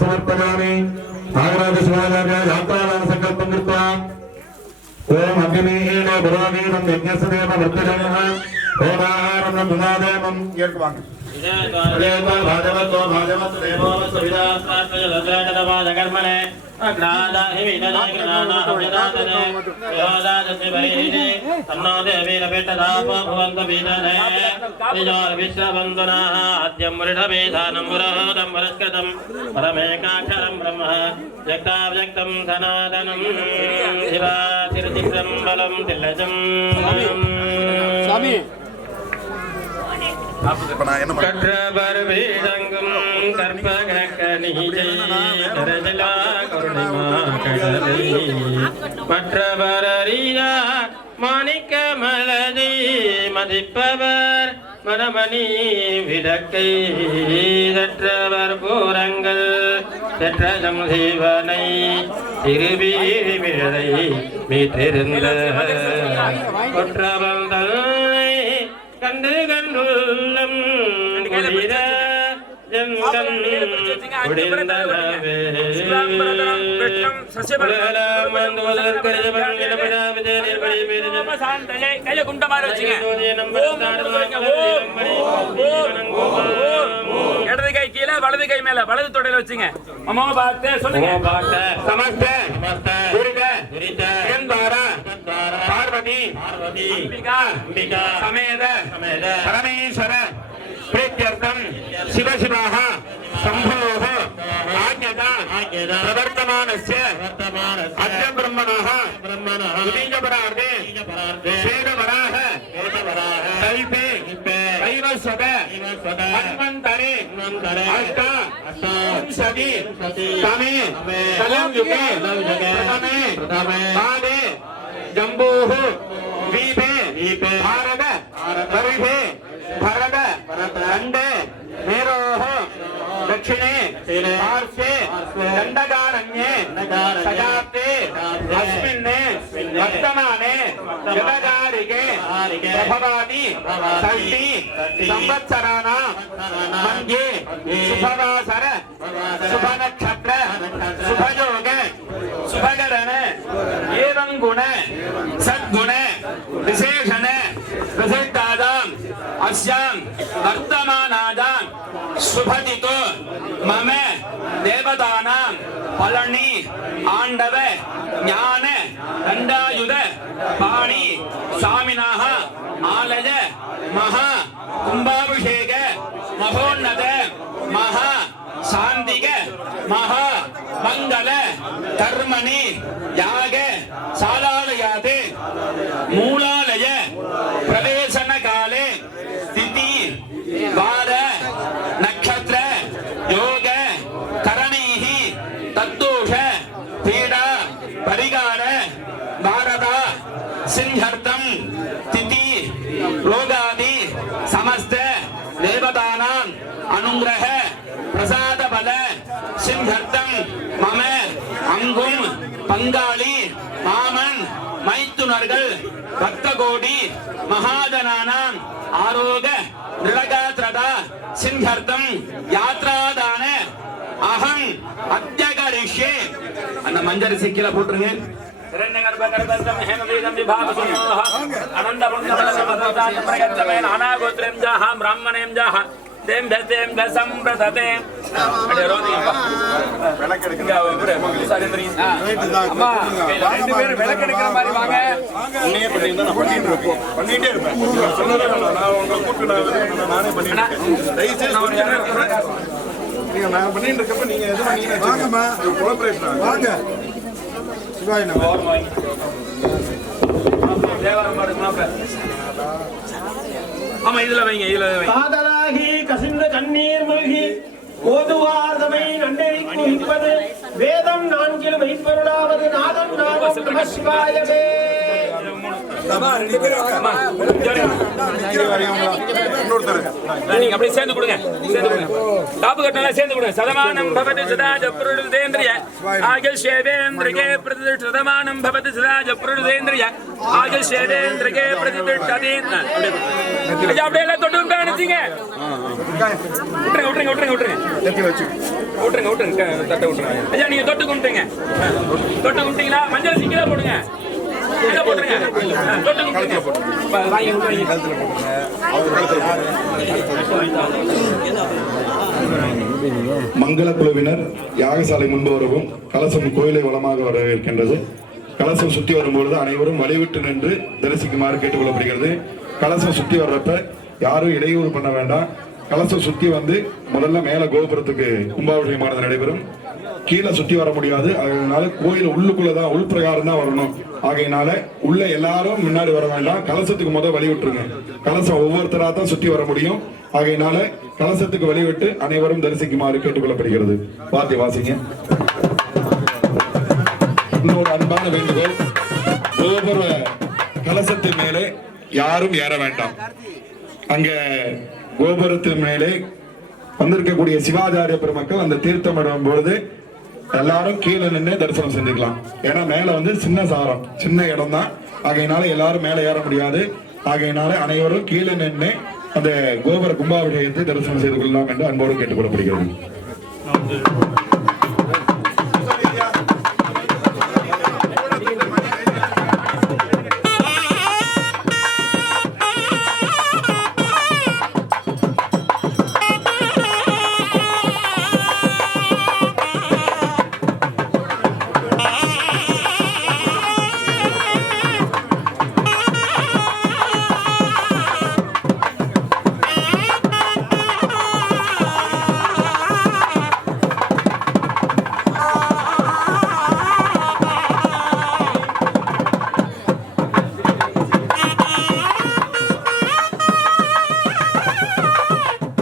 समर्पयामि नागराज शिवाचार्य यात्रानां संकल्पं कृत्वा ओम अग्निमीहेन भुरागीनं यज्ञस्य देव वर्तयामः ओमाहारं दुनादेवं येर्वांग देव भाजवतो भाजवत देवो सविदास्तात्मज लज्जातवादकर्मणे अग्नादाहि विददाग्नाना विदादने योदादस्य वैरिणे तन्नो देवीरपेटदाप भवन्त विदने निजोर विश्रवन्दनाः आद्यं मृढवेधानं मुरहदं वरस्कृतं परमेकाक्षरं ब्रह्म व्यक्ताव्यक्तं धनादनं शिवातिर्दिव्यं बलं तिलजं स्वामी कट्रबर वेदंगम कर्पगकनिजै करजला करुणिमा कडली मट्रबररिया माणिक मलदे मदिपवर மரமணி விடக்கை சற்றவர் பூரங்கள் சற்றதம் தேவனை திருவிழை மீட்டிருந்த கொற்றவன் தன்னை கண்டு கண்டுள்ளம் குளிர ஜன்கன் குடிந்தனவே இடது கை கீழே வலது கை மேல வலது தொடையில வச்சுங்க அம்மா பார்த்து சொல்லுங்க நமஸ்தே பார்வதி அம்பிகா சமேத பரமேஸ்வர प्रीत्यर्थं शिव शिवाः संभोः आज्ञता प्रवर्तमानस्य अद्य ब्रह्मणः द्वितीयपरार्धे शेषवराह कल्पे वैवस्वत मन्वन्तरे अष्टाविंशति तमे कलयुगे प्रथमे पादे जम्बूः द्वीपे भारत परिधे भरत दंडे मेरोह दक्षिणे पार्श्वे दंडकारण्ये सजाते अस्मिन्ने वर्तमाने जगदारिके प्रभवानि षष्ठी संवत्सराणां मध्ये शुभवासर शुभनक्षत्र शुभयोग शुभकरण एवं गुण सद्गुण विशेषण प्रसिद्धादां अस्यां वर्तमानादां शुभदितो मम देवतानां पलनि आंडव ज्ञान दंडायुध पाणि स्वामिनः आलय महा कुंभाभिषेक महोन्नत महा शांतिक மகா மங்கள கர்மணி யாக சாலாலயாதே மூலாலய பிரவேசன காலே திதி வார நட்சத்திர யோக கரணீஹி தத்தோஷ பீடா பரிகார பாரதா சின்ஹர்த்தம் திதி ரோகாதி சமஸ்த தேவதானாம் அனுங்கிரக பிரசாத பல சின்ஹர்த்தம் மம அங்கும் பங்காளி மாமன் மைத்துனர்கள் பக்த கோடி மகாஜனானாம் ஆரோக நிலகாத்ரதா சின்ஹர்த்தம் யாத்ராதான அகம் அத்தியகரிஷ்யே. அந்த மஞ்சரிசி கீழே போட்டுருங்க. நான் பண்ணிட்டு இருக்கப்ப நீங்க எது வாங்கம்மா கோஆபரேஷன் வாங்க சிவாய் ஆமா இதுல வைங்க காதலாகி கசிந்த கண்ணீர் மூழ்கி ஓதுவார்தமை நன்னெறி குறிப்பது வேதம் நான்கில் வைப்பருளாவது நாதம் நாதம் நம சிவாயவே. நீங்க அப்படியே சேர்ந்து கொடுங்க காப்பு கட்டணம் சேர்ந்து கொடுங்க. சதமானம் பவதி சதா ஜப்ருதேந்திரிய ஆகில் சேவேந்திரிகே பிரதிஷ்ட சதமானம் பவதி சதா ஜப்ருதேந்திரிய ஆகில் சேவேந்திரிகே பிரதிஷ்டதி. அப்படியே எல்லாம் தொட்டு நினைச்சீங்க. விட்டுருங்க விட்டுருங்க விட்டுருங்க விட்டுருங்க விட்டுருங்க தட்டை விட்டுருங்க. ஐயா நீங்க தொட்டு கும்பிட்டுங்க. தொட்டு கும்பிட்டீங்களா? மஞ்சள் சிக்கில போடுங்க. மங்கள குழுவினர் யாகசாலை முன்பு வரவும் கலசம் கோயிலை வளமாக வரவேற்கின்றது. கலசம் சுத்தி வரும்பொழுது அனைவரும் வழிவிட்டு நின்று தரிசிக்குமாறு கேட்டுக்கொள்ளப்படுகிறது. கலசம் சுத்தி வர்றப்ப யாரும் இடையூறு பண்ண வேண்டாம். கலசம் சுத்தி வந்து முதல்ல மேல கோபுரத்துக்கு கும்பாபிஷேகமானது நடைபெறும். கீழே சுத்தி வர முடியாது. அதனால கோயில் உள்ளுக்குள்ளதான் உள் பிரகாரம் தான் வரணும். ஆகையினால உள்ள எல்லாரும் முன்னாடி வர வேண்டாம். கலசத்துக்கு முதல் வழி விட்டுருங்க. கலசம் ஒவ்வொருத்தரா தான் சுத்தி வர முடியும். ஆகையினால கலசத்துக்கு வழிவிட்டு அனைவரும் தரிசிக்குமாறு கேட்டுக்கொள்ளப்படுகிறது. வாத்தி வாசிங்க. இன்னொரு அன்பான வேண்டுகோள், கோபுர கலசத்தின் மேலே யாரும் ஏற வேண்டாம். அங்க கோபுரத்தின் மேலே வந்திருக்கக்கூடிய சிவாச்சாரிய பெருமக்கள் அந்த தீர்த்தம் இடும் பொழுது எல்லாரும் கீழே நின்று தரிசனம் செஞ்சுக்கலாம். ஏன்னா மேல வந்து சின்ன சாரம், சின்ன இடம் தான். ஆகையினால எல்லாரும் மேல ஏற முடியாது. ஆகையினால அனைவரும் கீழே நின்று அந்த கோபுர கும்பாபிஷேகத்தை தரிசனம் செய்து கொள்ளலாம் என்று அன்போடு கேட்டுக்கொள்ளப்படுகிறது.